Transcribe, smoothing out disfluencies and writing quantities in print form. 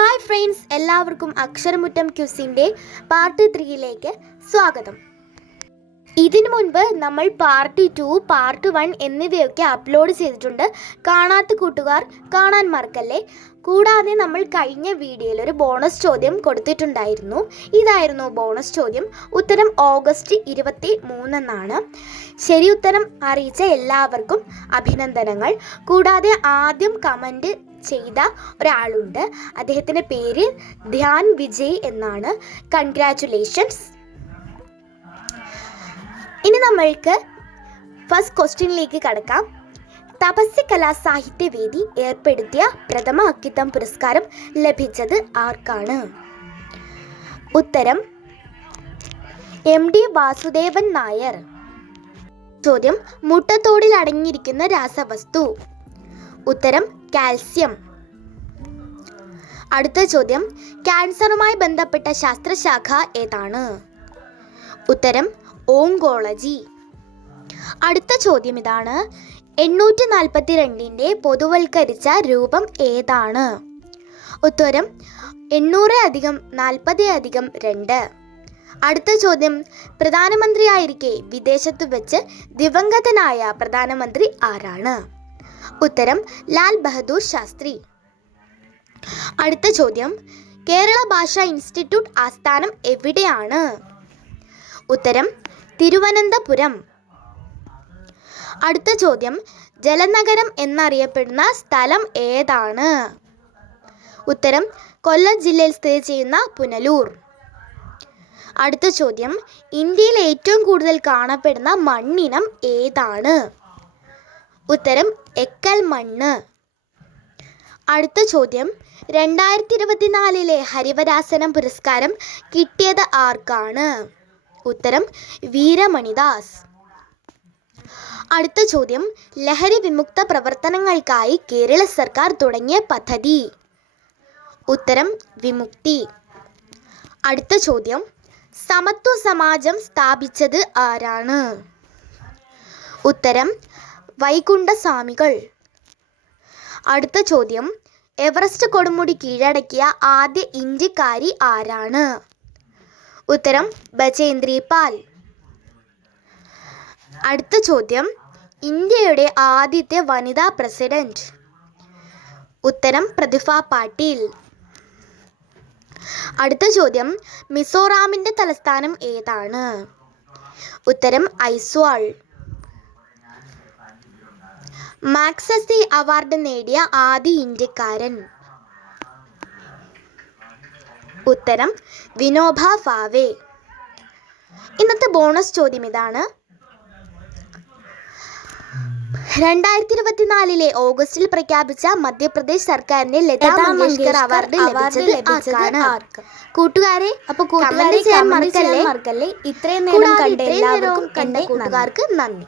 Hi friends, എല്ലാവർക്കും അക്ഷരമുറ്റം ക്യൂസിൻ്റെ part 3യിലേക്ക് സ്വാഗതം. ഇതിനു മുൻപ് നമ്മൾ പാർട്ട് 2, പാർട്ട് 1 എന്നിവയൊക്കെ അപ്ലോഡ് ചെയ്തിട്ടുണ്ട്. കാണാത്ത കൂട്ടുകാർ കാണാൻ മറക്കല്ലേ. കൂടാതെ നമ്മൾ കഴിഞ്ഞ വീഡിയോയിൽ ഒരു ബോണസ് ചോദ്യം കൊടുത്തിട്ടുണ്ടായിരുന്നു. ഇതായിരുന്നു ബോണസ് ചോദ്യം. ഉത്തരം ഓഗസ്റ്റ് 23 എന്നാണ്. ശരി ഉത്തരം അറിയിച്ച എല്ലാവർക്കും അഭിനന്ദനങ്ങൾ. കൂടാതെ ആദ്യം കമൻറ്റ് ചെയ്ത ഒരാളുണ്ട്. അദ്ദേഹത്തിൻ്റെ പേര് ധ്യാൻ വിജയ് എന്നാണ്. കൺഗ്രാറ്റുലേഷൻസ്. ഇനി നമ്മൾക്ക് ഫസ്റ്റ് ക്വസ്റ്റ്യനിലേക്ക് കടക്കാം. തപസ്യ കലാസാഹിത്യവേദി ഏർപ്പെടുത്തിയ പ്രഥമ അക്കിത്തം പുരസ്കാരം ലഭിച്ചത് ആർക്കാണ്? ഉത്തരം MD വാസുദേവൻ നായർ. ചോദ്യം, മുട്ടത്തോടിൽ അടങ്ങിയിരിക്കുന്ന രാസവസ്തു. ഉത്തരം കാൽസ്യം. അടുത്ത ചോദ്യം, ക്യാൻസറുമായി ബന്ധപ്പെട്ട ശാസ്ത്രശാഖ ഏതാണ്? ഉത്തരം ഓങ്കോളജി. അടുത്ത ചോദ്യം ഇതാണ്, 842ൻ്റെ പൊതുവൽക്കരിച്ച രൂപം ഏതാണ്? ഉത്തരം 800+40+2. അടുത്ത ചോദ്യം, പ്രധാനമന്ത്രിയായിരിക്കെ വിദേശത്ത് വെച്ച് ദിവംഗതനായ പ്രധാനമന്ത്രി ആരാണ്? ഉത്തരം ലാൽ ബഹദൂർ ശാസ്ത്രി. അടുത്ത ചോദ്യം, കേരള ഭാഷാ ഇൻസ്റ്റിറ്റ്യൂട്ട് ആസ്ഥാനം എവിടെയാണ്? ഉത്തരം തിരുവനന്തപുരം. അടുത്ത ചോദ്യം, ജലനഗരം എന്നറിയപ്പെടുന്ന സ്ഥലം ഏതാണ്? ഉത്തരം കൊല്ലം ജില്ലയിൽ സ്ഥിതി ചെയ്യുന്ന പുനലൂർ. അടുത്ത ചോദ്യം, ഇന്ത്യയിൽ ഏറ്റവും കൂടുതൽ കാണപ്പെടുന്ന മണ്ണിനം ഏതാണ്? ഉത്തരം എക്കൽ മണ്ണ്. അടുത്ത ചോദ്യം, 2024 ഹരിവരാസനം പുരസ്കാരം കിട്ടിയത് ആർക്കാണ്? ഉത്തരം വീരമണിദാസ്. അടുത്ത ചോദ്യം, ലഹരി വിമുക്ത പ്രവർത്തനങ്ങൾക്കായി കേരള സർക്കാർ തുടങ്ങിയ പദ്ധതി. ഉത്തരം വിമുക്തി. അടുത്ത ചോദ്യം, സമത്വ സമാജം സ്ഥാപിച്ചത് ആരാണ്? ഉത്തരം വൈകുണ്ഠസ്വാമികൾ. അടുത്ത ചോദ്യം, എവറസ്റ്റ് കൊടുമുടി കീഴടക്കിയ ആദ്യ ഇന്ത്യക്കാരി ആരാണ്? ഉത്തരം ബചേന്ദ്രി പാൽ. അടുത്ത ചോദ്യം, ഇന്ത്യയുടെ ആദ്യത്തെ വനിതാ പ്രസിഡന്റ്. ഉത്തരം പ്രതിഭ പാട്ടീൽ. അടുത്ത ചോദ്യം, മിസോറാമിൻ്റെ തലസ്ഥാനം ഏതാണ്? ഉത്തരം ഐസ്വാൾ. മാക്സസെ അവാർഡ് നേടിയ ആദ്യ ഇന്ത്യക്കാരൻ. ഉത്തരം വിനോബ ഭാവെ. ഇന്നത്തെ ബോണസ് ചോദ്യം ഇതാണ്, 2024 ഓഗസ്റ്റിൽ പ്രഖ്യാപിച്ച മധ്യപ്രദേശ് സർക്കാരിന്റെ ലതാ മങ്കേഷ്കർ അവാർഡ് ലഭിച്ചത് ആർക്കാണ്? കൂട്ടുകാരെ, അപ്പോൾ കമന്റ് ചെയ്യാൻ മറക്കല്ലേ. ഇത്രയും നേരം കണ്ട എല്ലാവർക്കും എൻ്റെ കൂട്ടുകാർക്ക് നന്ദി.